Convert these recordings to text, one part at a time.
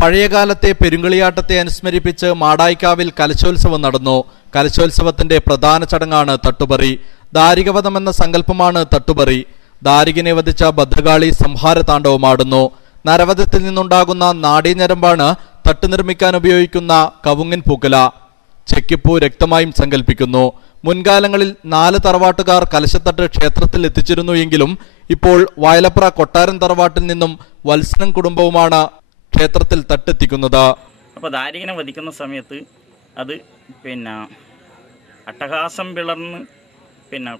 പഴയകാലത്തെ പെരുങ്കളിയാട്ടത്തെ അനുസ്മരിപ്പിച്ച് മാടായിക്കാവിൽ കലശോത്സവം നടന്നു. കലശോത്സവത്തിന്റെ പ്രധാന ചടങ്ങാണ് തട്ടുപറി. ദാരികവധം എന്ന സങ്കല്പമാണ് തട്ടുപറി. ദാരികനെ വധിച്ച ഭദ്രകാളി സംഹാര താണ്ഡവമാടുന്നു. നരവധത്തിൽ നിന്നുണ്ടാകുന്ന നാഡീഞരമ്പാണ് തട്ട് നിർമ്മിക്കാൻ ഉപയോഗിക്കുന്ന കവുങ്ങിൻ പൂക്കല. ചെക്കിപ്പൂ രക്തമായും സങ്കല്പിക്കുന്നു. മുൻകാലങ്ങളിൽ 4 തറവാട്ടുകാർ കലശത്തട്ട് ക്ഷേത്രത്തിൽ എത്തിച്ചിരുന്നു എങ്കിലും ഇപ്പോൾ വയലപ്ര കൊട്ടാരൻ തറവാട്ടിൽ നിന്നും വത്സനം കുടുംബവുമാണ് ക്ഷേത്രത്തിൽ തട്ടെത്തിക്കുന്നത്. അപ്പോൾ ദാരികനെ വധിക്കുന്ന സമയത്ത് അത് അട്ടഹാസം പിളർന്ന്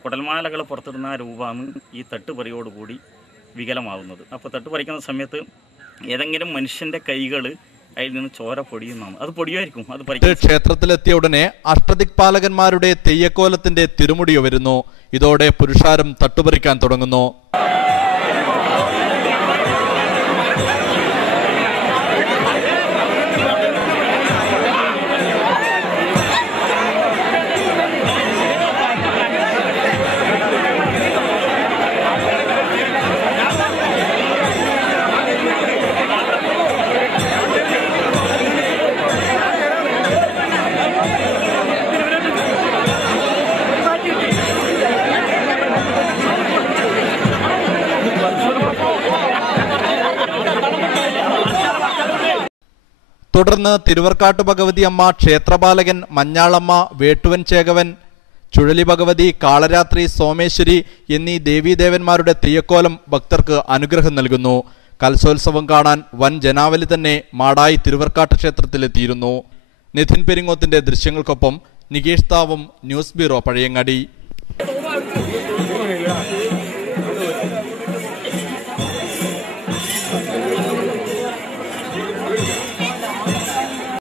കുടൽമാലകൾ പുറത്തിടുന്ന രൂപമാണ് ഈ തട്ടുപറിയോടുകൂടി വികലമാവുന്നത്. അപ്പോൾ തട്ടുപറിക്കുന്ന സമയത്ത് ഏതെങ്കിലും മനുഷ്യൻ്റെ കൈകൾ അതിൽ നിന്ന് ചോര പൊടിയുന്നതാണ്. അത് പൊടിയായിരിക്കും. അത് ക്ഷേത്രത്തിലെത്തിയ ഉടനെ അഷ്ടദിക്പാലകന്മാരുടെ തെയ്യക്കോലത്തിന്റെ തിരുമുടി വരുന്നു. ഇതോടെ പുരുഷാരം തട്ടുപറിക്കാൻ തുടങ്ങുന്നു. തുടർന്ന് തിരുവർക്കാട്ട് ഭഗവതി അമ്മ, ക്ഷേത്രപാലകൻ, മഞ്ഞാളമ്മ, വേട്ടുവൻ ചേകവൻ, ചുഴലി ഭഗവതി, കാളരാത്രി, സോമേശ്വരി എന്നീ ദേവീദേവന്മാരുടെ തെയ്യക്കോലം ഭക്തർക്ക് അനുഗ്രഹം നൽകുന്നു. കലശോത്സവം കാണാൻ വൻ ജനാവലി തന്നെ മാടായി തിരുവർക്കാട്ട് ക്ഷേത്രത്തിലെത്തിയിരുന്നു. നിധിൻ പെരിങ്ങോത്തിന്റെ ദൃശ്യങ്ങൾക്കൊപ്പം നികേഷ് താവും, ന്യൂസ് ബ്യൂറോ, പഴയങ്ങാടി.